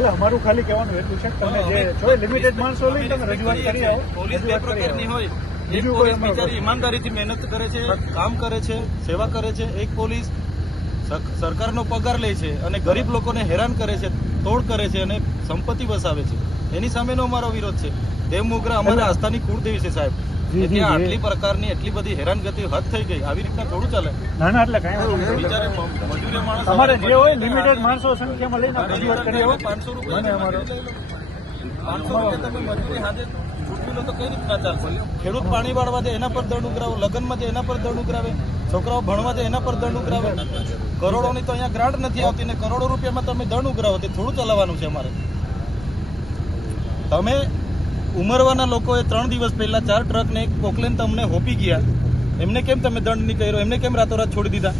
એટલે અમારું ખાલી કહેવાનું એટલું છે તમે જે છો લિમિટેડ માણસો લઈને તમે રજૂઆત કરી આવો પોલીસ બે પ્રકારની હોય એક પોલીસ બિચારી ઈમાનદારીથી મહેનત કરે છે કામ કરે છે સેવા કરે છે એક પોલીસ સર- સરકારનો પગાર લે છે અને ગરીબ લોકોને હેરાન કરે છે તોડ કરે છે અને સંપત્તિ વસાવે છે. એની સામેનો અમારો વિરોધ છે. દેવ મોગરા અમારા આસ્થાની કુળદેવી છે સાહેબ. ત્યાં આટલી પ્રકારની એટલી બધી હેરાનગતિ હદ થઈ ગઈ. આવી રીતના થોડું ચાલે? ના ના એટલે કાંઈ માણસ તમારે જે હોય લિમિટેડ માણસો. સંખ્યામાં લઈને પાંચસો રૂપિયા પાંચસો રૂપિયા તમે મજૂરી હાથે ચૂકવી તો કઈ રીતના ચાલશે? ખેડૂત પાણી વાળવા છે એના પર દંડ ઉઘરાવો લગ્નમાં છે એના પર દંડ ઉઘરાવે છોકરાઓ ભણવા છે એના પર દંડ ઉઘરાવે. કરોડોની તો અહીંયા ગ્રાન્ટ નથી આવતી ને કરોડો રૂપિયામાં તમે દંડ ઉઘરાવો તે થોડું ચલાવવાનું છે અમારે. તમે ઉમરવાના લોકોએ ત્રણ દિવસ પહેલા ચાર ટ્રકને કોકલેન તમને હોપી ગયા. એમને કેમ તમે દંડ નહીં કર્યો? એમને કેમ રાતોરાત છોડી દીધા?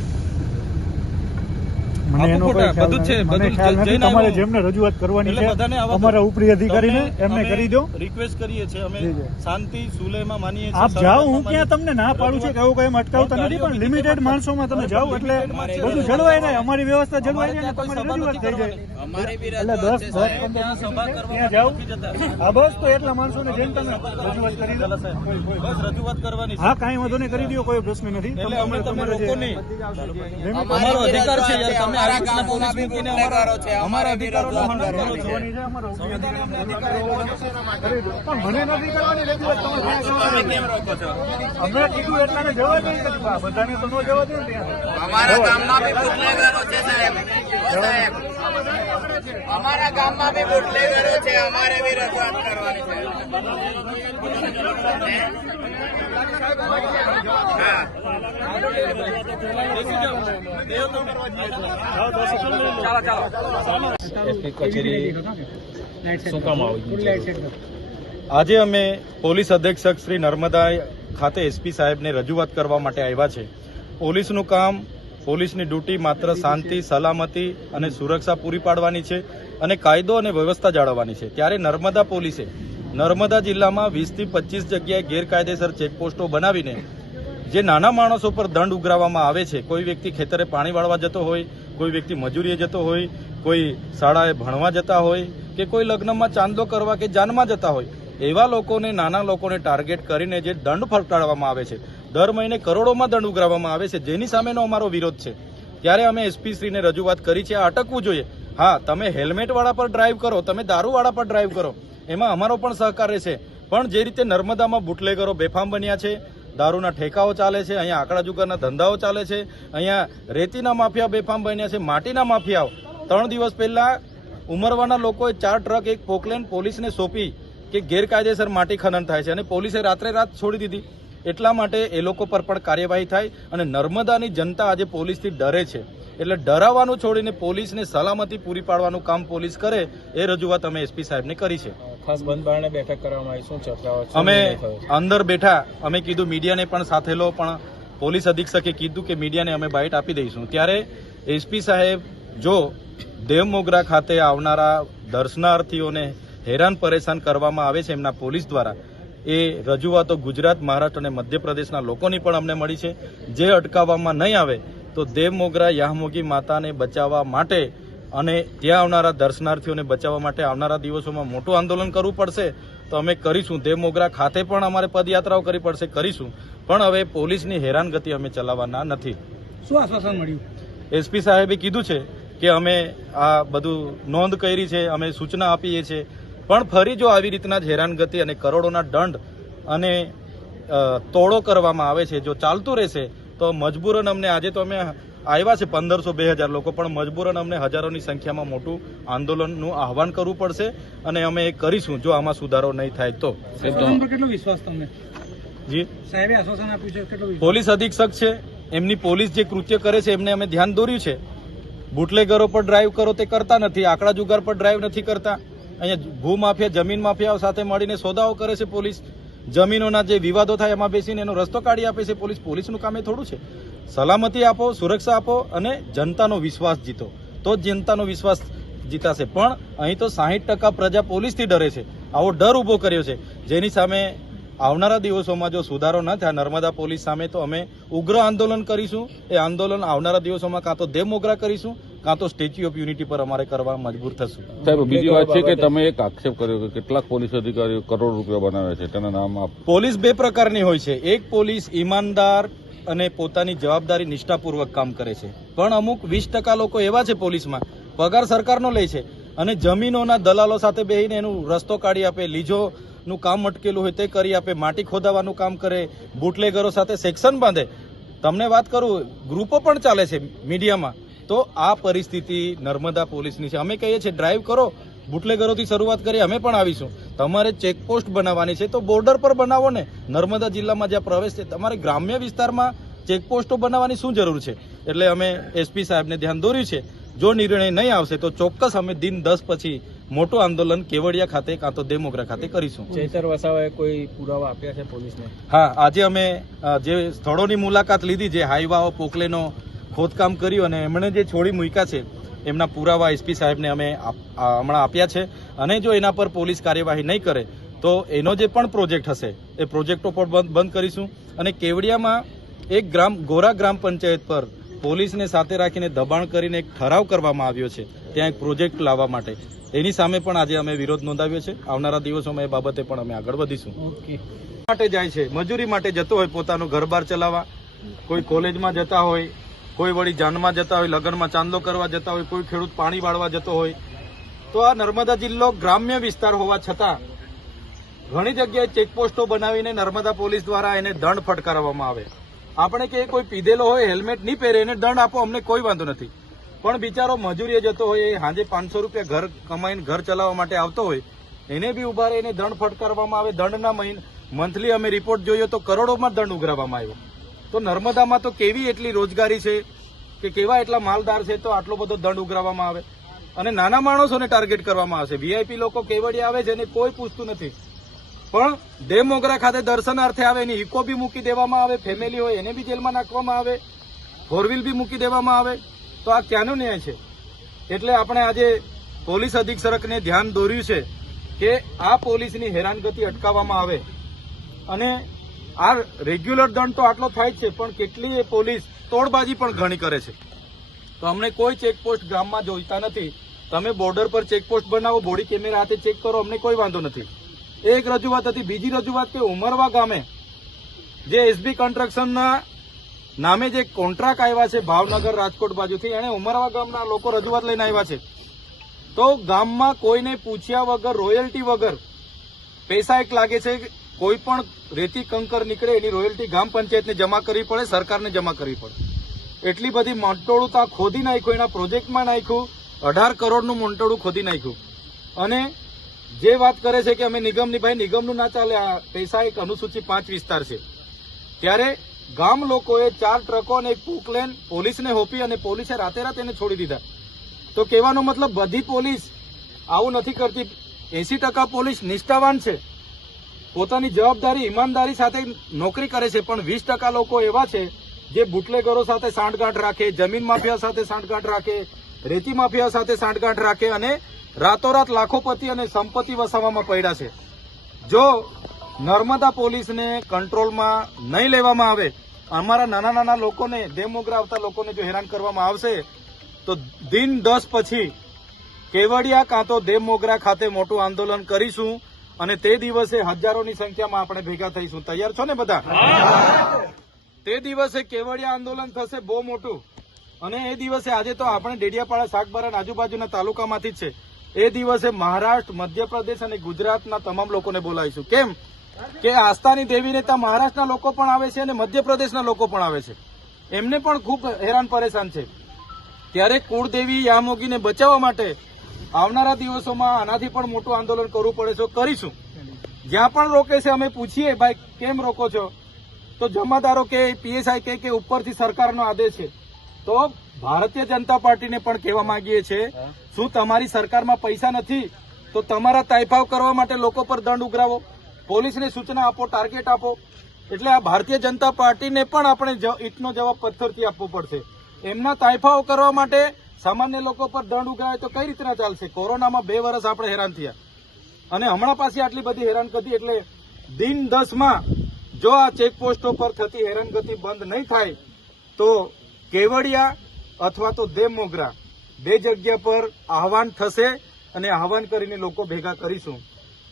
મને આપો એનો કોઈ ફોટા, ખ્યાલ બધું છે, બધું જ ખ્યાલ નથી. જઈને તમારે જેમને રજૂઆત કરવાની છે અમારા ઉપરી અધિકારીને એમને કરી દો. રિક્વેસ્ટ કરીએ છીએ. અમે. શાંતિ સુલેમાં માનીએ છીએ આપ જાઓ હું ક્યાં તમને ના પાડું છું કે એવું કઈ અટકાવતા નથી પણ લિમિટેડ માણસોમાં તમે જાઓ એટલે બધું જળવાય જાય. અમારી વ્યવસ્થા જળવાય તમારી રજૂઆત થઈ જાય. હા બસ તો એટલા માણસોને જેમ તમે રજૂઆત કરી. બસ રજૂઆત કરવાની હા કાંઈ વાંધો નહીં કરી દો કોઈ પ્રશ્ન નથી. અમારો અધિકાર છે અમારા અમારા અધિકારોનો હનન કરો છો. જોવાની છે. અમારા ઉપરી અધિકારીને કરી દો. પણ મને નથી કરવાની રજૂઆત? અમે કીધું એટલાને જવા દે બધાને તો ન જવા દે અમારા ગામમાં બી છે સાહેબ. અમારા ગામમાં બી બુટલેગરો છે, અમારે બી રજૂઆત કરવાની છે. આજે અમે પોલીસ અધિક્ષક શ્રી નર્મદા ખાતે એસપી સાહેબને રજૂઆત કરવા માટે આવ્યા છે. પોલીસનું કામ પોલીસની ડ્યુટી માત્ર શાંતિ, સલામતી અને સુરક્ષા પૂરી પાડવાની છે અને કાયદો અને વ્યવસ્થા જાળવવાની છે. ત્યારે નર્મદા પોલીસે નર્મદા જિલ્લામાં વીસથી પચીસ જગ્યાએ ગેરકાયદેસર ચેકપોસ્ટો બનાવીને જે નાના માણસો પર દંડ ઉઘરાવવામાં આવે છે, કોઈ વ્યક્તિ ખેતરે પાણી વાળવા જતો હોય, કોઈ વ્યક્તિ મજૂરીએ જતો હોય, કોઈ શાળાએ ભણવા જતા હોય કે કોઈ લગ્નમાં ચાંદો કરવા કે જાનમાં જતા હોય, એવા લોકોને, નાના લોકોને ટાર્ગેટ કરીને જે દંડ ફટકારવામાં આવે છે દર મહિને કરોડોમાં દંડ ઉઘરાવવામાં આવે છે. જેની સામેનો અમારો વિરોધ છે. ત્યારે અમે એસપી શ્રીને રજૂઆત કરી છે, આ અટકવું જોઈએ. હા, તમે હેલ્મેટવાળા પર ડ્રાઈવ કરો, તમે દારૂવાળા પર ડ્રાઈવ કરો. એમાં અમારો પણ સહકાર રહેશે પણ જે રીતે નર્મદામાં બુટલેગરો બેફામ બન્યા છે, દારૂના ઠેકાઓ ચાલે છે, અહીંયા આંકડા જુગારના ધંધાઓ ચાલે છે, અહીંયા રેતીના માફિયા બેફામ બન્યા છે, માટીના માફિયાઓ. ત્રણ દિવસ પહેલા ઉમરવાના લોકોએ ચાર ટ્રક એક પોકલેન પોલીસને સોંપી કે ગેરકાયદેસર માટી ખનન થાય છે અને પોલીસે રાત્રે રાત છોડી દીધી. એટલા માટે એ લોકો પર પણ કાર્યવાહી થાય અને નર્મદાની જનતા આજે પોલીસથી ડરે છે. એટલે ડરાવવાનું છોડીને પોલીસને સલામતી પૂરી પાડવાનું કામ પોલીસ કરે એ રજૂઆત અમે એસપી સાહેબને કરી છે. ખાસ બંધ બેઠક કરવામાં આવી શું ચર્ચાઓ અમે? અંદર બેઠા અમે કીધું મીડિયાને પણ સાથે લો પણ પોલીસ અધિક્ષકે કીધું કે મીડિયાને અમે બાઇટ આપી દઈશું. ત્યારે એસપી સાહેબ જો દેવમોગરા ખાતે આવનારા દર્શનાર્થીઓને હેરાન પરેશાન કરવામાં આવે છે એમના પોલીસ દ્વારા એ રજૂઆતો ગુજરાત મહારાષ્ટ્ર અને મધ્યપ્રદેશના લોકોની પણ અમને મળી છે. જે અટકાવવામાં નહીં આવે તો દેવ મોગરા યાહમોગી માતાને બચાવવા માટે અને ત્યાં આવનારા દર્શનાર્થીઓને બચાવવા માટે આવનારા દિવસોમાં મોટું આંદોલન કરવું પડશે. તો અમે કરીશું. દેવ મોગરા ખાતે પણ અમારે પદયાત્રાઓ કરવી પડશે કરીશું. પણ હવે પોલીસની હેરાનગતિ અમે ચલાવવાના નથી. શું આશ્વાસન મળ્યું? એસપી સાહેબે કીધું છે કે અમે આ બધું નોંધ કરી છે અમે સૂચના આપીએ છીએ. પણ ફરી જો આવી રીતના જ હેરાનગતિ અને કરોડોના દંડ અને તોડો કરવામાં આવે છે જો ચાલતું રહેશે તો મજબૂરન અમને આજે તો અમે આવ્યા છે પંદરસો બે હજાર લોકો પણ મજબૂરન અમને હજારોની સંખ્યામાં મોટું આંદોલનનું આહવાન કરવું પડશે અને અમે એ કરીશું જો આમાં સુધારો નહીં થાય તો. કેટલો વિશ્વાસ તમને? જી? સાહેબે આશ્વાસન આપ્યું છે કેટલો પોલીસ અધિક્ષક છે એમની પોલીસ જે કૃત્ય કરે છે એમને અમે ધ્યાન દોર્યું છે. બુટલેગરો પર ડ્રાઈવ કરો તે કરતા નથી આંકડા જુગાર પર ડ્રાઈવ નથી કરતા. અહીંયા ભૂ માફિયા જમીન માફિયાઓ સાથે મળીને સોદાઓ કરે છે પોલીસ. જમીનોના જે વિવાદો થાય એમાં બેસીને એનો રસ્તો કાઢી આપે છે પોલીસ. પોલીસનું કામ એ થોડું છે. સલામતી આપો, સુરક્ષા આપો અને જનતાનો વિશ્વાસ જીતો. તો જ જનતાનો વિશ્વાસ જીતાશે. પણ અહીં તો સાહીઠ ટકા પ્રજા પોલીસથી ડરે છે. આવો ડર ઊભો કર્યો છે. જેની સામે આવનારા દિવસોમાં જો સુધારો ન થયા, નર્મદા પોલીસ સામે તો અમે ઉગ્ર આંદોલન કરીશું. એ આંદોલન આવનારા દિવસોમાં કાં તો દેવમોગરા કરીશું કાં તો સ્ટેચ્યુ ઓફ યુનિટી પર અમારે કરવા મજબૂર થશું. સાહેબ બીજી વાત છે કે તમે એક આક્ષેપ કર્યો કે કેટલાક પોલીસ અધિકારીઓ કરોડ રૂપિયા બનાવે છે તેના નામ આપ પોલીસ બે પ્રકારની હોય છે. એક પોલીસ ઈમાનદાર અને પોતાની જવાબદારી નિષ્ઠાપૂર્વક કામ કરે છે. પણ અમુક વીસ ટકા લોકો એવા છે પોલીસમાં પગાર સરકારનો લે છે અને જમીનોના દલાલો સાથે બેસીને એનું રસ્તો કાઢી આપે લીજોનું કામ અટકેલું હોય તે કરી આપે માટી ખોદાવાનું કામ કરે બુટલેગરો સાથે સેક્શન બાંધે. તમને વાત કરું ગ્રુપો પણ ચાલે છે મીડિયામાં. તો આ પરિસ્થિતિ નર્મદા પોલીસની છે. અમે કહીએ છીએ ડ્રાઈવ કરો. બુટલેગરોથી શરૂઆત કરી અમે પણ આવીશું. તમારે ચેકપોસ્ટ બનાવવાની છે તો બોર્ડર પર બનાવો ને. નર્મદા જિલ્લામાં જ્યાં પ્રવેશ છે તમારે ગ્રામ્ય વિસ્તારમાં ચેકપોસ્ટો બનાવવાની શું જરૂર છે? એટલે અમે એસપી સાહેબને ધ્યાન દોર્યું છે. જો નિર્ણય નહીં આવશે તો ચોક્કસ અમે દિન દસ પછી મોટું આંદોલન કેવડિયા ખાતે કાં તો દેમોગરા ખાતે કરીશું. ચેતર વસાવાએ કોઈ પુરાવા આપ્યા છે પોલીસને? હા આજે અમે જે સ્થળોની મુલાકાત લીધી જે હાઈવાઓ પોકલેનો ખોદકામ કર્યું અને એમણે જે છોડી મૂક્યા છે એમના પુરાવા એસપી સાહેબને અમે હમણાં આપ્યા છે. અને જો એના પર પોલીસ કાર્યવાહી નહીં કરે તો એનો જે પણ પ્રોજેક્ટ હશે એ પ્રોજેક્ટો પણ બંધ બંધ કરીશું. અને કેવડિયામાં એક ગ્રામ ગોરા ગ્રામ પંચાયત પર પોલીસને સાથે રાખીને દબાણ કરીને એક ઠરાવ કરવામાં આવ્યો છે ત્યાં એક પ્રોજેક્ટ લાવવા માટે. એની સામે પણ આજે અમે વિરોધ નોંધાવ્યો છે. આવનારા દિવસોમાં એ બાબતે પણ અમે આગળ વધીશું. માટે જાય છે મજૂરી માટે જતો હોય પોતાનું ઘરબાર ચલાવવા. કોઈ કોલેજમાં જતા હોય કોઈ વળી જાનમાં જતા હોય, લગ્નમાં ચાંદલો કરવા જતા હોય, કોઈ ખેડૂત પાણી વાળવા જતો હોય, તો આ નર્મદા જિલ્લો ગ્રામ્ય વિસ્તાર હોવા છતાં ઘણી જગ્યાએ ચેકપોસ્ટો બનાવીને નર્મદા પોલીસ દ્વારા એને દંડ ફટકારવામાં આવે. આપણે કે કોઈ પીધેલો હોય, હેલ્મેટ નહીં પહેરે, એને દંડ આપો, અમને કોઈ વાંધો નથી. પણ બિચારો મજૂરીએ જતો હોય, એ સાંજે પાંચસો રૂપિયા ઘર કમાઈને ઘર ચલાવવા માટે આવતો હોય, એને બી ઊભા રહીને દંડ ફટકારવામાં આવે. દંડના મહિને મંથલી અમે રિપોર્ટ જોયો તો કરોડોમાં દંડ ઉઘરાવવામાં આવ્યો. તો નર્મદામાં તો કેવી એટલી રોજગારી છે કે કેવા એટલા માલદાર છે તો આટલો બધો દંડ ઉઘરાવવામાં આવે? અને નાના માણસોને ટાર્ગેટ કરવામાં આવશે. વીઆઈપી લોકો કેવડિયા આવે છે એને કોઈ પૂછતું નથી. પણ દેવમોગરા ખાતે દર્શનાર્થે આવે, એની ઇકો બી મૂકી દેવામાં આવે ફેમિલી હોય એને બી જેલમાં નાખવામાં આવે ફોરવ્હીલ બી મૂકી દેવામાં આવે. તો આ ક્યાંનો ન્યાય છે? એટલે આપણે આજે પોલીસ અધિક્ષકને ધ્યાન દોર્યું છે કે આ પોલીસની હેરાનગતિ અટકાવવામાં આવે. અને આ રેગ્યુલર દંડ તો આટલો થાય છે, પણ કેટલી પોલીસ તોડબાજી પણ ઘણી કરે છે. તો અમને કોઈ ચેકપોસ્ટ ગામમાં જોઈતા નથી. તમે બોર્ડર પર ચેકપોસ્ટ બનાવો, બોડી કેમેરા હાથે ચેક કરો, અમને કોઈ વાંધો નથી. એક રજૂઆત હતી, બીજી રજૂઆત કે ઉમરવા ગામે જે એસબી કન્સ્ટ્રક્શનના નામે જે કોન્ટ્રાક્ટ આવ્યા છે, ભાવનગર રાજકોટ બાજુથી એને ઉમરવા ગામના લોકો રજૂઆત લઈને આવ્યા છે. તો ગામમાં કોઈને પૂછ્યા વગર રોયલ્ટી વગર, પૈસા એક લાગે છે કોઈ પણ રેતી કંકર નીકળે એની રોયલ્ટી ગામ પંચાયતને જમા કરવી પડે, સરકારને જમા કરવી પડે. એટલી બધી મંટોળું ત્યાં ખોદી નાખ્યું, એના પ્રોજેક્ટમાં નાખ્યું, અઢાર કરોડનું મંટોળું ખોદી નાખ્યું. અને જે વાત કરે છે કે અમે નિગમની, ભાઈ નિગમનું ના ચાલે, આ પૈસા એક અનુસૂચિ પાંચ વિસ્તાર છે. ત્યારે ગામ લોકોએ ચાર ટ્રકો અને એક પુકલેન પોલીસને હોપી અને પોલીસે રાતે રાત એને છોડી દીધા. તો કહેવાનો મતલબ બધી પોલીસ આવું નથી કરતી. એસી ટકા પોલીસ નિષ્ઠાવાન છે. પોતાની જવાબદારી ઈમાનદારી સાથે નોકરી કરે છે, પણ વીસ ટકા લોકો એવા છે જે બુટલેગરો સાથે સાંઠગાંઠ રાખે, જમીન માફિયા સાથે સાંઠગાંઠ રાખે, રેતી માફિયા સાથે સાંઠગાંઠ રાખે અને રાતોરાત લાખોપતિ અને સંપત્તિ વસાવવામાં પડ્યા છે. જો નર્મદા પોલીસને કંટ્રોલમાં નહીં લેવામાં આવે, અમારા નાના નાના લોકોને, ડેમોગ્રા આવતા લોકોને જો હેરાન કરવામાં આવશે, તો દિન દસ પછી કેવડિયા કાં તો ડેમોગ્રા ખાતે મોટું આંદોલન કરીશું. અને તે દિવસે હજારોની સંખ્યામાં આપણે ભેગા થઈશું. તૈયાર છો ને બધા? તે દિવસે કેવડિયા આંદોલન થશે બહુ મોટું. અને એ દિવસે આજે તો આપણે ડેડિયાપાડા શાકબારા આજુબાજુના તાલુકામાંથી જ છે. એ દિવસે મહારાષ્ટ્ર, મધ્યપ્રદેશ અને ગુજરાતના તમામ લોકોને બોલાવીશું. કેમ? કે આસ્થાની દેવીને ત્યાં મહારાષ્ટ્રના લોકો પણ આવે છે અને મધ્યપ્રદેશના લોકો પણ આવે છે. એમને પણ ખૂબ હેરાન પરેશાન છે. ત્યારે કુળદેવી યામોગીને બચાવવા માટે આવનારા દિવસોમાં આનાથી પણ મોટું આંદોલન કરવું પડે છે, કરીશું. જ્યાં પણ રોકે છે, અમે પૂછીએ, ભાઈ, કેમ રોકો છો? તો જમાદારો કે, પીએસઆઈ કે કે ઉપરથી સરકારનો આદેશ છે. તો ભારતીય જનતા પાર્ટીને પણ કહેવા માંગીએ છીએ, શું તમારી સરકારમાં પૈસા નથી? તો તમારા તાઇફાવ કરવા માટે લોકો પર દંડ ઉઘરાવો. પોલીસને સૂચના આપો, ટાર્ગેટ આપો. એટલે આ ભારતીય જનતા પાર્ટીને પણ આપણે ઈંટનો જવાબ પથ્થરથી આપવો પડશે. એમના તાઇફાઓ કરવા માટે સામાન્ય લોકો પર દંડ ઉગાય તો કઈ રીતના ચાલશે? કોરોનામાં બે વર્ષ આપણે હેરાન થયા. અને હમણાં પાછી આટલી બધી હેરાનગતિ એટલે દિન દસમાં જો આ ચેકપોસ્ટો પર થતી હેરાનગતિ બંધ નહીં થાય, તો કેવડિયા અથવા તો દેવમોગરા બે જગ્યા પર આહવાન થશે અને આહવાન કરીને લોકો ભેગા કરીશું.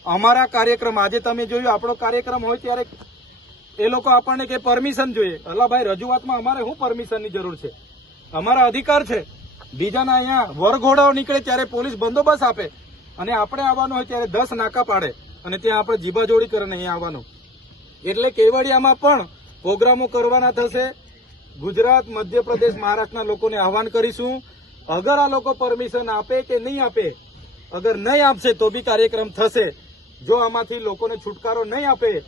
અમારા કાર્યક્રમ આજે તમે જોયું, આપણો કાર્યક્રમ હોય ત્યારે એ લોકો આપણને કે પરમિશન જોઈએ. અલા ભાઈ રજૂઆતમાં અમારે શું પરમિશનની જરૂર છે? અમારા અધિકાર છે? બીજાના અહીંયા વરઘોડાઓ નીકળે ત્યારે પોલીસ બંદોબસ્ત આપે. અને આપણે આવવાનું હોય ત્યારે દસ નાકા પાડે. અને ત્યાં આપણે જીબાજોડી કરીને અહીંયા આવવાનું. એટલે કેવડિયામાં પણ પ્રોગ્રામો કરવાના થશે. ગુજરાત, મધ્યપ્રદેશ, મહારાષ્ટ્રના લોકોને આહવાન કરીશું. અગર આ લોકો પરમિશન આપે કે નહીં આપે, અગર નહીં આપશે તો બી કાર્યક્રમ થશે. જો આમાંથી લોકોને છુટકારો નહીં આપે,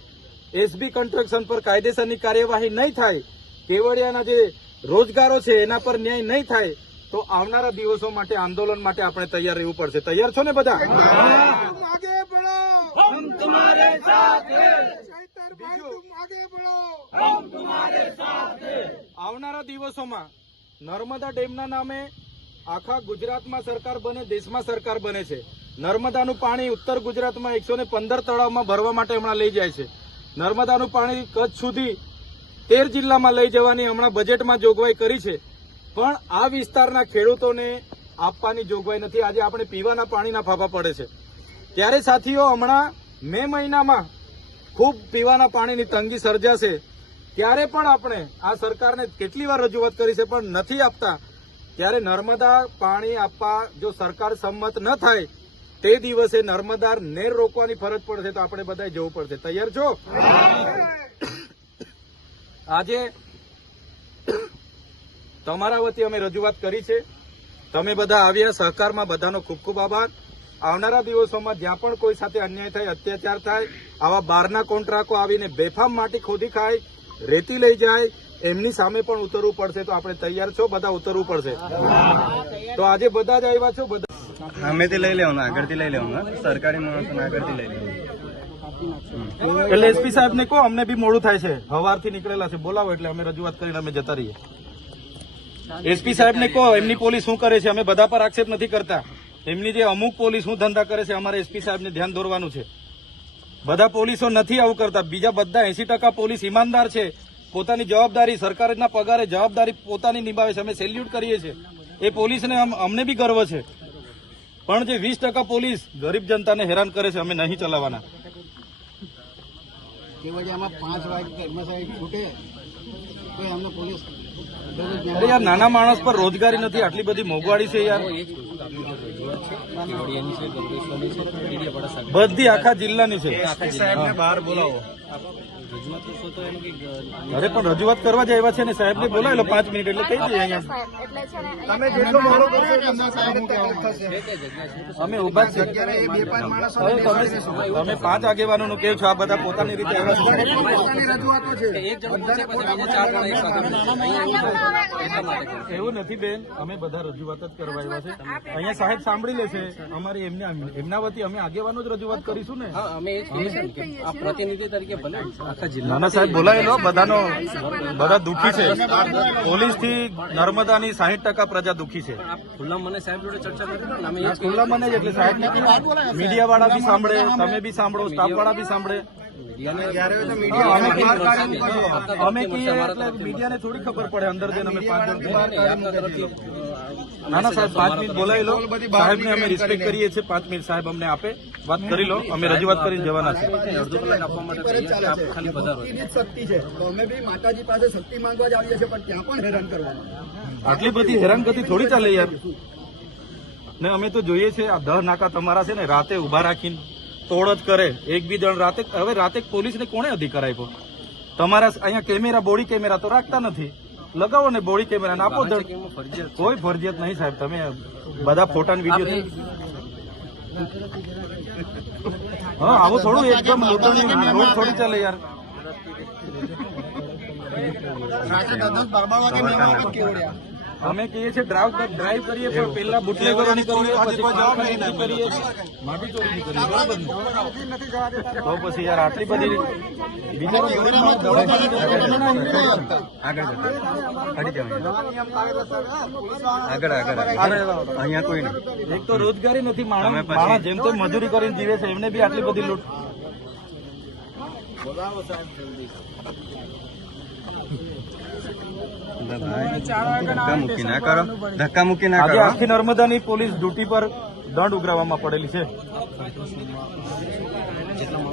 એસબી કન્સ્ટ્રક્શન પર કાયદેસરની કાર્યવાહી નહીં થાય, કેવડિયાના જે રોજગારો છે એના પર ન્યાય નહીં થાય તો આવનારા દિવસો માટે આંદોલન માટે આપણે તૈયાર રહેવું પડશે. તૈયાર છો ને બધા? આવનારા દિવસોમાં નર્મદા ડેમના નામે આખા ગુજરાતમાં સરકાર બને દેશમાં સરકાર બને છે. નર્મદાનું પાણી ઉત્તર ગુજરાતમાં એકસો ને પંદર તળાવમાં ભરવા માટે હમણાં લઈ જાય છે. નર્મદાનું પાણી કચ્છ સુધી તેર જિલ્લામાં લઈ જવાની હમણાં બજેટમાં જોગવાઈ કરી છે. પણ આ વિસ્તારના ખેડૂતોને આપવાની જોગવાઈ નથી. આજે આપણે પીવાના પાણીના ફાફા પડે છે. ત્યારે સાથીઓ, હમણાં મે મહિનામાં ખૂબ પીવાના પાણીની તંગી સર્જાશે. ત્યારે પણ આપણે આ સરકારને કેટલી વાર રજૂઆત કરી છે પણ નથી આપતા. ત્યારે નર્મદા પાણી આપવા જો સરકાર સંમત ન થાય, તે દિવસે નર્મદા નેર રોકવાની ફરજ પડશે તો આપણે બધાએ જવું પડશે. તૈયાર છો? આજે તમારા વતી અમે રજૂઆત કરી છે. તમે બધા આવ્યા સહકારમાં બધાનો ખૂબ ખૂબ આભાર. આવનારા દિવસોમાં જ્યાં પણ કોઈ સાથે અન્યાય થાય અત્યાચાર થાય આવા બહારના કોન્ટ્રાકો આવીને બેફામ માટી ખોદી ખાય રેતી લઈ જાય એમની સામે પણ ઉતરવું પડશે તો આપણે તૈયાર છો બધા ઉતરવું પડશે. તો આજે બધા જ આવ્યા છો બધા સામેથી લઈ લેવાનું આગળથી લઈ લેવાનું. સરકારી માણસોને આગળથી લઈ લેવાનું. એટલે એસપી સાહેબ ને કહો અમને બી મોડું થાય છે. હવારથી નીકળેલા છે. બોલાવો એટલે અમે રજૂઆત કરીને અમે જતા રહીએ. એસપી સાહેબ ને કહો, એમની પોલીસ શું કરે છે? અમે બધા પર આક્ષેપ નથી કરતા. એમની જે અમુક પોલીસ શું ધંધા કરે છે, અમારે એસપી સાહેબ ને ધ્યાન દોરવાનું છે. બધા પોલીસો નથી આવું કરતા. બીજા બધા એસી ટકા પોલીસ ઈમાનદાર છે. પોતાની જવાબદારી સરકારના પગારે જવાબદારી પોતાની નિભાવે છે. અમે સેલ્યુટ કરીએ છીએ. એ પોલીસને અમ- અમને બી ગર્વ છે. પણ જે વીસ ટકા પોલીસ ગરીબ જનતાને હેરાન કરે છે, અમે નહીં ચલાવવાના. પાંચ વાગે છૂટે પોલીસ અરે યાર નાના માણસ પર રોજગારી નથી આટલી બધી મોંઘવારી છે યાર. બધી આખા જિલ્લાની છે. બહાર બોલાવો. અરે પણ રજૂઆત કરવા જ આવ્યા છે ને સાહેબ ને બોલાવી પાંચ મિનિટ એટલે થઈ જાય અહીંયા. એટલે છે ને તમે જેટલું મોડું કરશો તમને સાહેબ થશે. અમે ઊભા છે. બે પાંચ આગેવાનો નું તમે તમે કહો છો આ બધા પોતાની રીતે એવું નથી બેન. અમે બધા રજૂઆત જ કરવા આવ્યા છે. અહીંયા સાહેબ સાંભળી લે છે. અમારી એમના એમના વતી અમે આગેવાનો જ રજૂઆત કરીશું ને. અમે પ્રતિનિધિ તરીકે ભલે. નાના સાહેબ બોલાય લો બધાનો બધા દુઃખી છે. પોલીસથી નર્મદાની સાહીઠ ટકા પ્રજા દુઃખી છે. ખુલ્લા મને સાહેબ જોડે ચર્ચા ખુલ્લા મને એટલે સાહેબ મીડિયા વાળા બી સાંભળે તમે બી સાંભળો સ્ટાફ વાળા બી સાંભળે. અમે કહીએ એટલે મીડિયાને થોડી ખબર પડે અંદર જઈને અમે પાંચ ના ના સાહેબ પાંચ મિનિટ બોલાવી લો. સાહેબને અમે રિસ્પેક્ટ કરીએ છીએ. પાંચ મિનિટ સાહેબ અમને આપે. વાત કરી લો. અમે રજૂઆત કરીને જવાના છે. માતાજી પાસે શક્તિ માંગવા જ આવીએ છીએ પણ ત્યાં પણ હેરાન કરવાનું. આટલી બધી હેરાનગતિ થોડી ચાલે યાર. ને અમે તો જોઈએ છે આ દર નાકા તમારા છે ને રાતે ઊભા રાખીને તોડ જ કરે. એક બી જણ રાતે હવે રાતે પોલીસને કોણે અધિકાર આપ્યો? તમારા અહીંયા કેમેરા બોડી કેમેરા તો રાખતા નથી. લગાવો ને બોડી કેમેરા ને આપો કોઈ ફરજિયાત નહીં સાહેબ. તમે બધા ફોટા ને વીડિયો હા આવું થોડું એકદમ લૂંટણી રોડ થોડી ચાલે યાર. રાત્રે દાદા દસ કે મેમા કેવડિયા? અમે કહીએ છીએ ડ્રાઈવ ડ્રાઈવ કરીએ પણ પેલા બુટલેગરોની કરીએ પછી કારખાનેની કરીએ. માટી ચોરીની કરીએ તો પછી યાર આટલી બધી આગળ જતો હટી જાવ આગળ આગળ અહીંયા કોઈ નહીં. એક તો રોજગારી નથી માણસ માણસ જેમ તેમ મજૂરી કરીને જીવે છે એમને બી આટલી બધી લૂંટ. ધક્કા મૂકી ના કરો. ધક્કા મૂકી ના આજે કરો. આખી નર્મદાની પોલીસ ડ્યુટી પર દંડ ઉઘરાવવામાં પડેલી છે.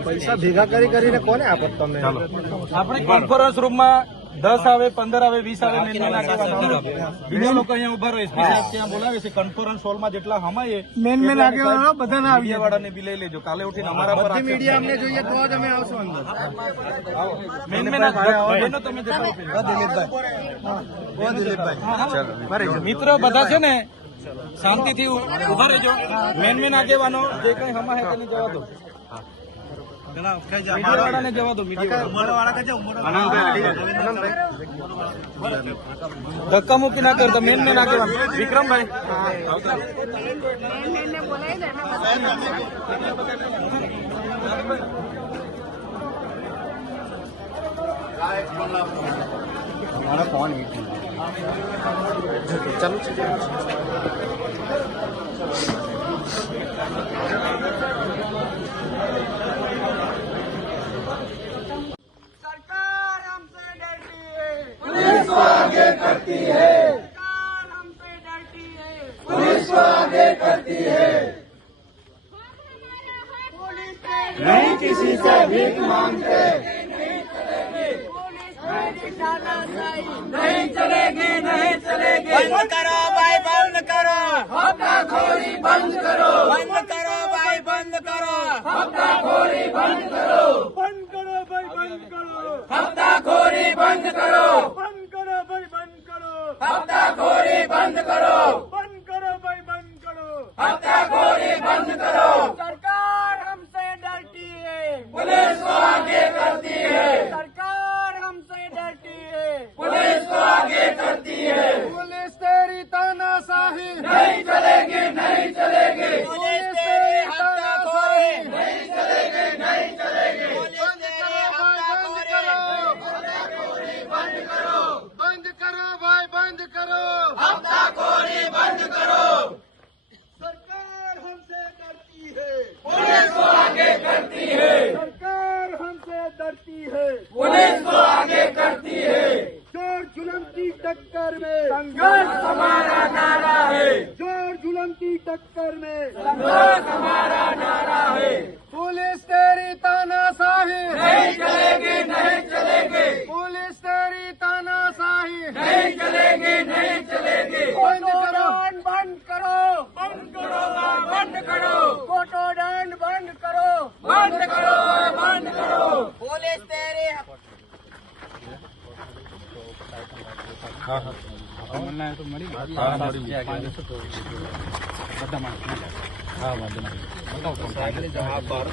પૈસા ભેગા કરી કરીને કોને આપત તમે? આપણે કોન્ફરન્સ રૂમમાં દસ આવે પંદર આવે વીસ આવે બીજા લોકો અહીંયા ઊભા રહે એસપી સાહેબ ત્યાં બોલાવે છે કોન્ફરન્સ હોલમાં જેટલા હમાય મેન મેન આગેવાનો બધાને આવીએ વાળાને બી લઈ લેજો. કાલે ઉઠીને અમારા પર બધી મીડિયા અમને જોઈએ તો જ અમે આવશું અંદર. મેન મેન આગેવાનો તમે જતા. મિત્ર બધા છે ને શાંતિથી ઊભા રહેજો. મેન મેન આગેવાનો જે કઈ હમા હે તેને જવા દો ધક્કા મૂકી ના કરતા મેન ને ના કરવા વિક્રમભાઈ. ચાલુ છે नहीं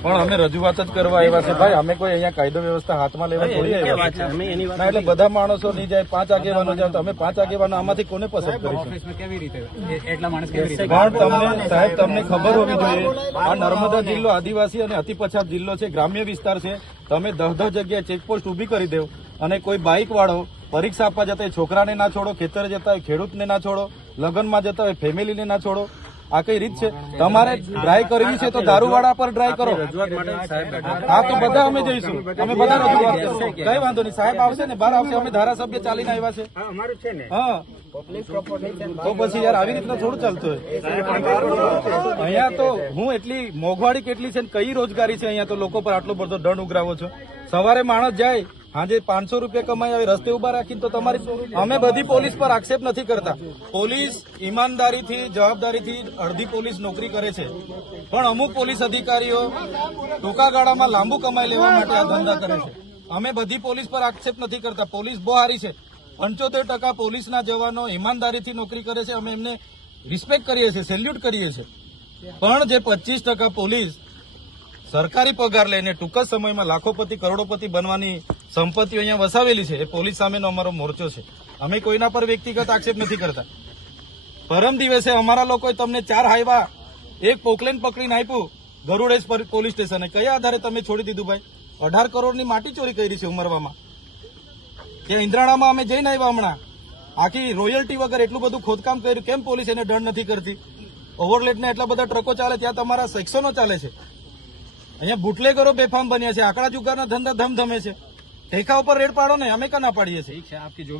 પણ અમે રજૂઆત જ કરવા આવ્યા છે. ભાઈ અમે કોઈ અહીંયા કાયદો વ્યવસ્થા હાથમાં લેવા થોડી આવ્યા. એટલે બધા માણસો નહીં જાય પાંચ આગેવાનો જાય તો અમે પાંચ આગેવાનો આમાંથી કોને પસંદ કરીશું? કેવી રીતે? એટલા માણસ પણ તમને સાહેબ તમને ખબર હોવી જોઈએ આ નર્મદા જિલ્લો આદિવાસી અને અતિ પછાત જિલ્લો છે ગ્રામ્ય વિસ્તાર છે. તમે દહ દહ જગ્યાએ ચેકપોસ્ટ ઊભી કરી દેવ અને કોઈ બાઇક વાળો પરીક્ષા આપવા જતા હોય છોકરાને ના છોડો ખેતર જતા હોય ખેડૂતને ના છોડો લગ્નમાં જતા હોય ફેમિલીને ના છોડો. આ કઈ રીત છે? તમારે ડ્રાય કરવી છે તો દારૂવાળા પર ડ્રાય કરો. હા તો બધા અમે જઈશું. અમે બધા રજૂઆત કઈ વાંધો નહીં. સાહેબ આવશે ને બહાર આવશે અમે ધારાસભ્ય ચાલીને આવ્યા છે. અમારું છે ને. હા. તો પછી યાર આવી રીતના થોડું ચાલતું હોય. અહીંયા તો હું એટલી મોંઘવાડી કેટલી છે ને કઈ રોજગારી છે અહીંયા તો લોકો પર આટલો બધો દંડ ઉઘરાવો છો? સવારે માણસ જાય હાજે પાંચસો રૂપિયા કમાઈ આવે, રસ્તે ઊભા રાખીને તો તમારી અમે બધી પોલીસ પર આક્ષેપ નથી કરતા. પોલીસ ઈમાનદારીથી, જવાબદારીથી અડધી પોલીસ નોકરી કરે છે. પણ અમુક પોલીસ અધિકારીઓ ટૂંકા ગાળામાં લાંબુ કમાઈ લેવા માટે આ ધંધા કરે છે. અમે બધી પોલીસ પર આક્ષેપ નથી કરતા. પોલીસ બહુ સારી છે. પંચોતેર ટકા પોલીસના જવાનો ઈમાનદારીથી નોકરી કરે છે. અમે એમને રિસ્પેક્ટ કરીએ છીએ સેલ્યુટ કરીએ છીએ. પણ જે પચીસ ટકા પોલીસ સરકારી પગાર લઈને ટૂંક જ સમયમાં લાખોપતિ, કરોડોપતિ બનવાની સંપત્તિઓ અહીંયા વસાવેલી છે. એ પોલીસ સામેનો અમારો મોરચો છે. અમે કોઈના પર વ્યક્તિગત આક્ષેપ નથી કરતા. પરમ દિવસે અમારા લોકોએ તમને ચાર હાઈવા, એક પોકલેન પકડીને આપ્યું ગરુડેશ પોલીસ સ્ટેશને. કયા આધારે તમે છોડી દીધું ભાઈ? અઢાર કરોડની માટી ચોરી કરી છે ઉમરવામાં. ત્યાં ઇન્દ્રાણામાં અમે જઈને આવ્યા હમણાં. આખી રોયલ્ટી વગર એટલું બધું ખોદકામ કર્યું. કેમ પોલીસ એને દંડ નથી કરતી? ઓવરલેટના એટલા બધા ટ્રકો ચાલે, ત્યાં તમારા સેક્શનો ચાલે છે. અહીંયા બુટલેગરો બેફામ બન્યા છે. આકડા જુગારના ધંધા ધમધમે છે. ઠેકા ઉપર રેડ પાડો ને અમે કના ના પાડીએ છીએ? આપકી જો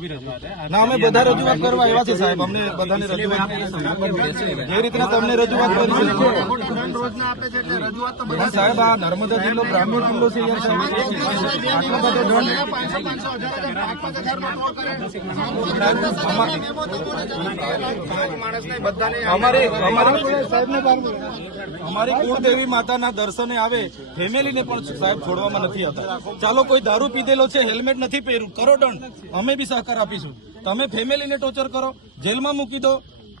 ના અમે બધા રજૂઆત કરવા એવા છે સાહેબ અમને બધાને રજૂઆત જે રીતના તમને રજૂઆત કરી સાહેબ આ નર્મદા જિલ્લો ગ્રામ્ય જિલ્લો છે અમારી અમારી કુળદેવી માતાના દર્શને આવે ફેમિલીને પણ સાહેબ છોડવામાં નથી આવતા. ચાલો કોઈ દારૂ પીધેલો છે હેલ્મેટ નથી પહેર્યું. કરો દંડ. અમે બી સહકાર આપીશું. તમે ફેમિલીને ટોર્ચર કરો જેલમાં મૂકી દો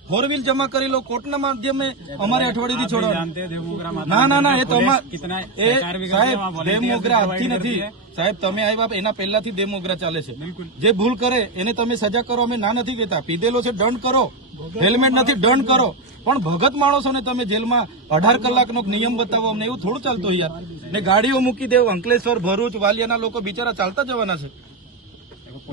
ફોર વ્હીલ જમા કરી લો કોર્ટના માધ્યમે અમારે અઠવાડિયેથી છોડો ના ના ના એ તમા સાહેબ ડેમોગ્રા આજથી નથી. સાહેબ તમે આવ્યા એના પહેલાથી ડેમોગ્રા ચાલે છે. જે ભૂલ કરે એને તમે સજા કરો અમે ના નથી કહેતા. પીધેલો છે દંડ કરો. હેલ્મેટ નથી દંડ કરો. પણ ભગત માણસોને તમે જેલમાં અઢાર કલાકનો નિયમ બતાવો અમને એવું થોડું ચાલતો યાર. ને ગાડીઓ મૂકી દેવું અંકલેશ્વર ભરૂચ વાલિયાના લોકો બિચારા ચાલતા જવાના છે.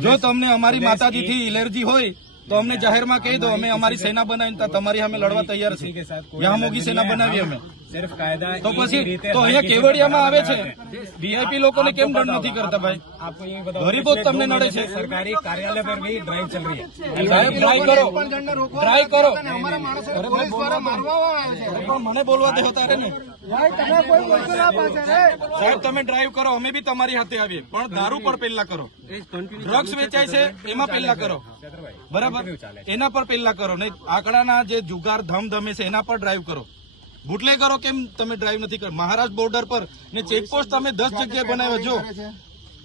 જો તમને અમારી માતાજીથી એલર્જી હોય તો અમને જાહેરમાં કહી દો અમે અમારી સેના બનાવીને તમારી સામે લડવા તૈયાર છીએ. યા મોગી સેના બનાવી અમે. સિર્ફ કાયદા તો પછી તો અહીંયા કેવડિયામાં આવે છે વીઆઈપી લોકોને કેમ દંડ નથી કરતા ભાઈ આપકો ગરીબો તમને નડે છે સરકારી કાર્યાલય પર ભી ડ્રાઈવ ચલ રહી ડ્રાઈવ કરો ડ્રાઈવ કરો મને બોલવા દેતા તારે ને સાહેબ તમે ડ્રાઈવ કરો અમે બી તમારી હાથે આવીએ પણ દારૂ પર પેલા કરો ડ્રગ્સ વેચાય છે એમાં પેલા કરો બરાબર એના પર પેલા કરો નહીં આંકડાના જે જુગાર ધમધમે છે એના પર ડ્રાઈવ કરો બુટલે કરો કેમ તમે ડ્રાઈવ નથી કરો? મહારાષ્ટ્ર બોર્ડર પર ને ચેકપોસ્ટ તમે દસ જગ્યાએ બનાવ્યા. જો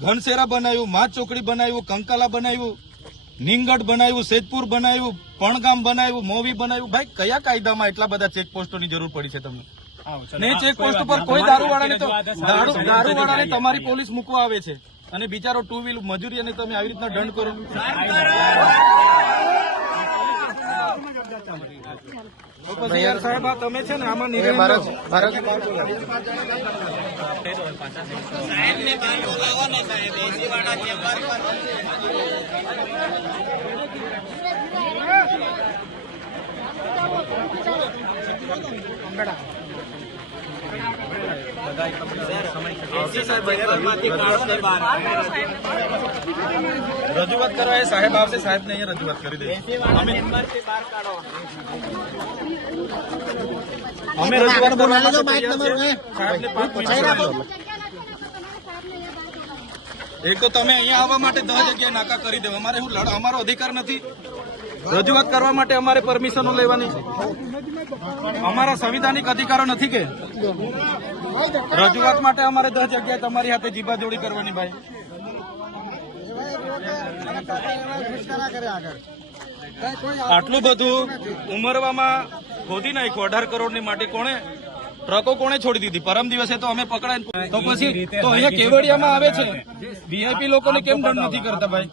ઘનસેરા બનાવ્યું મા ચોકડી બનાવ્યું કંકાલા બનાવ્યું નિંગઢ બનાવ્યું સેજપુર બનાવ્યું પણગામ બનાવ્યું મોવી બનાવ્યું. ભાઈ કયા કાયદામાં એટલા બધા ચેકપોસ્ટોની જરૂર પડી છે તમને? ને ચેકપોસ્ટ ઉપર કોઈ દારૂવાળાને તો દારૂવાળાને તમારી પોલીસ મૂકવા આવે છે. અને બિચારો ટુ વ્હીલ મજૂરી અને તમે આવી રીતના દંડ કરો. સાહેબ આ તમે છે ને આમાં નિર્ણય. રજૂઆત કરવા એ સાહેબ આવશે સાહેબ ને અહીંયા રજૂઆત કરી દે અમે રજૂઆત. એક તો તમે અહીંયા આવવા માટે દસ જગ્યાએ નાકા કરી દેવા. અમારે શું લડ અમારો અધિકાર નથી. રજૂઆત કરવા માટે અમારે પરમિશનો લેવાની છે. અમારા સંવિધાનિક અધિકારો નથી કે? રજૂઆત માટે અમારે દસ જગ્યાએ તમારી સાથે જીબાજોડી કરવાની ભાઈ. આટલું બધું ઉમરવામાં ખોદી નાખ્યું. અઢાર કરોડની માટે કોણે ટ્રકો કોણે છોડી દીધી? પરમ દિવસે તો અમે પકડાય તો પછી તો અહીંયા કેવડિયામાં આવે છે? વીઆઈપી લોકોને કેમ દંડ નથી કરતા ભાઈ?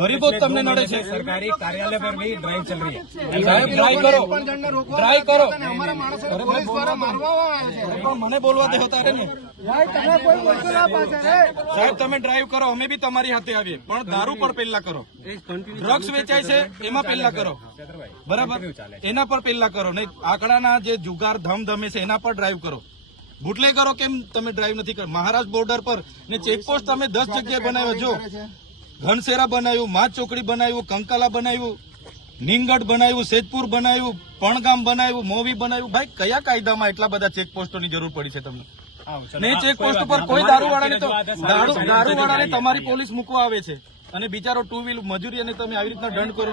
ગરીબો તમને નડે છે. સરકારી કાર્યાલય પર ભી ડ્રાઈવ ચલ રહી સાહેબ ડ્રાઈવ કરો. ડ્રાઈવ કરો. મને બોલવા દેવો તારે ને. સાહેબ તમે ડ્રાઈવ કરો અમે બી તમારી હાથે આવીએ. પણ દારૂ પર પેલા કરો. ડ્રગ્સ વેચાય છે એમાં પહેલા કરો. બરાબર? એના પર પેલા કરો. નહીં આંકડાના જે જુગાર ધમધમે છે એના પર ડ્રાઈવ કરો. બુટલે કરો કેમ તમે ડ્રાઈવ નથી કરો? મહારાષ્ટ્ર બોર્ડર પર ને ચેકપોસ્ટ તમે દસ જગ્યાએ બનાવ્યો. જો ઘનસેરા બનાવ્યું માં ચોકડી બનાવ્યું કંકાલા બનાવ્યું નિંગઢ બનાવ્યું સેજપુર બનાવ્યું પણગામ બનાવ્યું મોવી બનાવ્યું. ભાઈ કયા કાયદામાં એટલા બધા ચેકપોસ્ટોની જરૂર પડી છે તમને? ને ચેકપોસ્ટ પર કોઈ દારૂવાળાને તો દારૂવાળાને તમારી પોલીસ મૂકવા આવે છે અને બિચારો ટુ વ્હીલ મજૂરી અને તમે આવી રીતના દંડ કરો.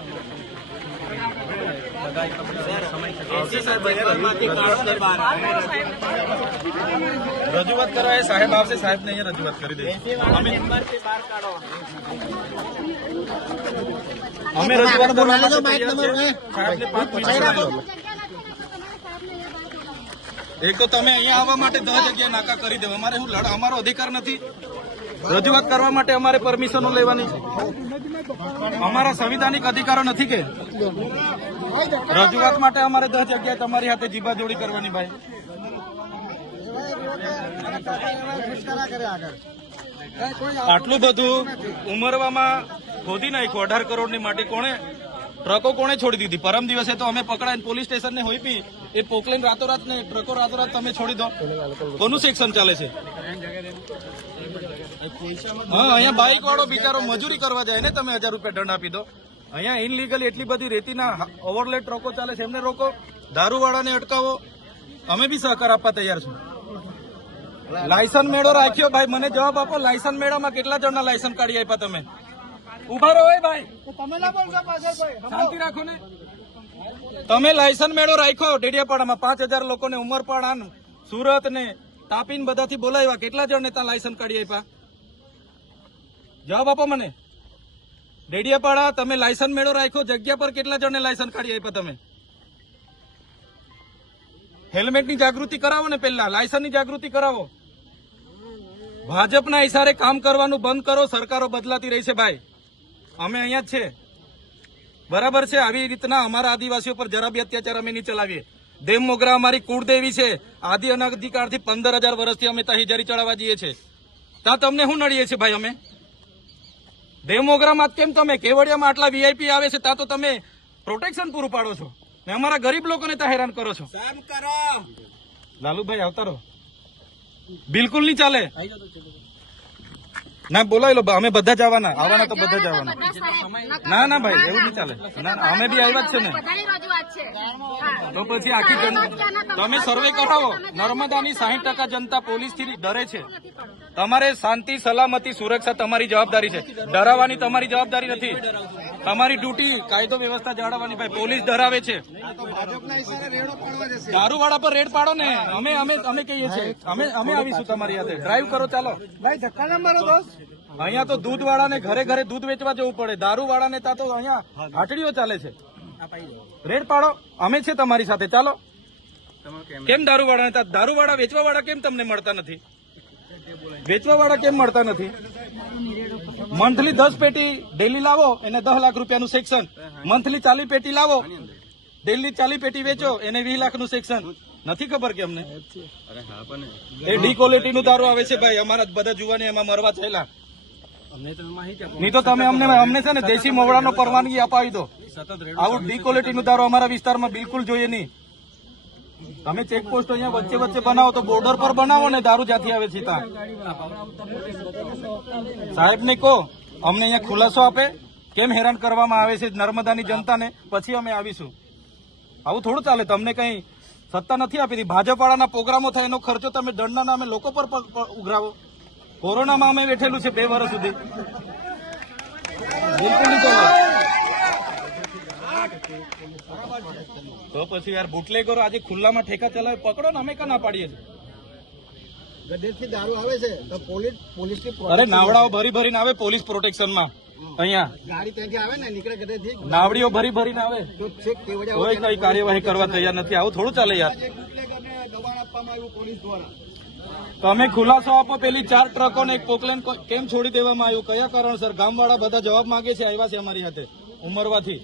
પછી યાર સાહેબ આ તમે છે ને આમાં નિર્ણય લો. રજૂઆત કરવા એ સાહેબ આવશે સાહેબ ને અહીંયા રજૂઆત કરી દે અમે અમે રજૂઆત કરવા માટે તૈયાર છીએ. સાહેબને પાંચ મિનિટ સમય લો. એક તો તમે અહીંયા આવવા માટે દસ જગ્યાએ નાકા કરી દેવા અમારે શું લડ અમારો અધિકાર નથી રજૂઆત કરવા માટે અમારે પરમિશનો લેવાની અમારા સંવિધાનિક અધિકારો નથી કે. રજૂઆત માટે અમારે દસ જગ્યાએ તમારી હાથે જીભા જોડી કરવાની ભાઈ. આટલું બધું ઉમરવામાં ખોદી નાખ્યું. અઢાર કરોડની માટી કોણે, ટ્રકો કોણે છોડી દીધી? પરમ દિવસે તો અમે પકડાઈને પોલીસ સ્ટેશનને હોઈપી એ પોકલેન રાતોરાત ને ટ્રકો રાતોરાત તમે છોડી દો. કોનું સેક્શન ચાલે છે? હા અહીંયા બાઇક વાળો બિચારો મજૂરી કરવા જાય ને તમે હજાર રૂપિયા દંડ આપી દો. અહીંયા ઇનલીગલ એટલી બધી રેતીના ઓવરલેટ ટ્રકો ચાલે છે એમને રોકો. દારૂવાળાને અટકાવો. અમે બી સહકાર આપવા તૈયાર છું લાયસન્સ મેળો રાખ્યો ભાઈ મને જવાબ આપો. લાયસન્સ મેળામાં કેટલા જણના લાયસન્સ કાઢી આપ્યા તમે? ઊભા રહો ભાઈ. તમે ના બોલશો પાછળ ભાઈ શાંતિ રાખો ને. તમે લાયસન્સ મેળો રાખ્યો ડેડિયાપાડામાં પાંચ હજાર લોકોને ઉમરપાડા સુરત ને તાપીને બધાથી બોલાવ્યા. કેટલા જણને ત્યાં લાયસન્સ કાઢી આપ્યા? જવાબ આપો મને. ડેડિયાપાડા, તમે લાયસન્સ મેળો રાખ્યો, જગ્યા પર કેટલા જણને લાયસન્સ કાઢી આપ્યા તમે? હેલ્મેટની જાગૃતિ કરાવો ને પહેલા, લાયસન્સની જાગૃતિ કરાવો. ભાજપના ઇશારે કામ કરવાનું બંધ કરો, સરકારો બદલાતી રહી છે ભાઈ. અમે અહીંયા જ છે. બરાબર છે? આવી રીતના અમારા આદિવાસીઓ પર જરા બી અત્યાચાર અમે નહીં ચલાવીએ. દેવ મોગરા અમારી કુળદેવી છે. આદિ અનાધિકારથી પંદર હજાર વર્ષથી અમે ત્યાં હિજારી ચડાવવા જઈએ છીએ. ત્યાં તમને શું નડીએ છીએ ભાઈ અમે? દેવ મોગરામાં કેમ તમે? કેવડિયામાં આટલા વીઆઈપી આવે છે ત્યાં તો તમે પ્રોટેક્શન પૂરું પાડો છો. ને અમારા ગરીબ લોકોને ત્યાં હેરાન કરો છો. લાલુભાઈ આવતા રહો. બિલકુલ નહીં ચાલે. ના બોલાવી લો અમે બધા જ આવવાના આવવાના તો બધા જ આવવાના ના ના ભાઈ એવું નહીં ચાલે. ના ના અમે બી આવ્યા જ છે ને. તો પછી આખી તમે સર્વે કરાવો નર્મદાની સાહીઠ ટકા જનતા પોલીસથી ડરે છે. તમારે શાંતિ સલામતી સુરક્ષા તમારી જવાબદારી છે. ડરાવવાની તમારી જવાબદારી નથી. તમારી ડ્યુટી કાયદો વ્યવસ્થા જાળવવાની ભાઈ પોલીસ ધરાવે છે. દારૂવાળા પર રેડ પાડો ને. અમે અમે અમે કહીએ છીએ. અમે અમે આવીશું તમારી સાથે ડ્રાઈવ કરો ચાલો. ભાઈ ધક્કા ના મારો દોસ્ત. અહીંયા તો દૂધ વાળાને ઘરે ઘરે દૂધ વેચવા જવું પડે. દારૂ વાળાને ત્યાં તો અહીંયા હાટડીઓ ચાલે છે. રેડ પાડો. અમે છે તમારી સાથે. ચાલો. કેમ દારૂ વાળા દારૂ વાળા વેચવા વાળા કેમ તમને મળતા નથી? વેચવા વાળા કેમ મળતા નથી? મંથલી દસ પેટી ડેલી લાવો એને દસ લાખ રૂપિયાનું સેક્શન. મંથલી ચાલી પેટી લાવો. ડેલી ચાલી પેટી વેચો, એને વીસ લાખનું સેક્શન. નથી ખબર કે અમને? એ ડી ક્વોલિટી નું દારૂ આવે છે ભાઈ, અમારા બધા જુવાની એમાં મરવા થયેલા. નહીં તો તમે અમને અમને છે ને, દેશી મોવડાનો પરવાનગી અપાવી દો. આવું ડી ક્વોલિટી નું દારૂ અમારા વિસ્તારમાં બિલકુલ જોઈએ નહીં. તમે ચેકપોસ્ટ અહીંયા વચ્ચે વચ્ચે બનાવો તો બોર્ડર પર બનાવો ને દારૂ જ્યાંથી આવે છે ત્યાં. સાહેબ ને કહો, અમને અહીંયા ખુલાસો આપે. કેમ હેરાન કરવામાં આવે છે નર્મદાની જનતાને? પછી અમે આવીશું. આવું થોડું ચાલે, તમને કઈ સત્તા નથી આપી ભાજપવાળાના પ્રોગ્રામો થાય, એનો ખર્ચો તમે દંડના નામે લોકો પર ઉઘરાવો. કોરોનામાં અમે બેઠેલું છે બે વર્ષ સુધી. બિલકુલ. તો પછી યાર બુટલેગરો આજે ખુલ્લામાં ઠેકા ચલાવે પકડો ને અમે કા ના પાડીએ છીએ? ગઢેથી દારૂ આવે છે તો પોલીસ પોલીસની અરે નાવડાઓ ભરી ભરીને આવે પોલીસ પ્રોટેક્શનમાં. અહીંયા. ગાડી ત્યાંથી આવે ને નીકળે ગઢેથી નાવડીઓ ભરી ભરીને આવે. તો છેક કેવડિયા કોઈ કઈ કાર્યવાહી કરવા તૈયાર નથી. આવું થોડું ચાલે યાર. દબાણ આપવામાં આવ્યું પોલીસ દ્વારા. તમે ખુલાસો આપો. પેલી ચાર ટ્રકો ને એક પોકલેન કેમ છોડી દેવામાં આવ્યું? કયા કારણસર? ગામવાળા બધા જવાબ માંગે છે આવ્યા છે અમારી હાથે ઉમરવાથી.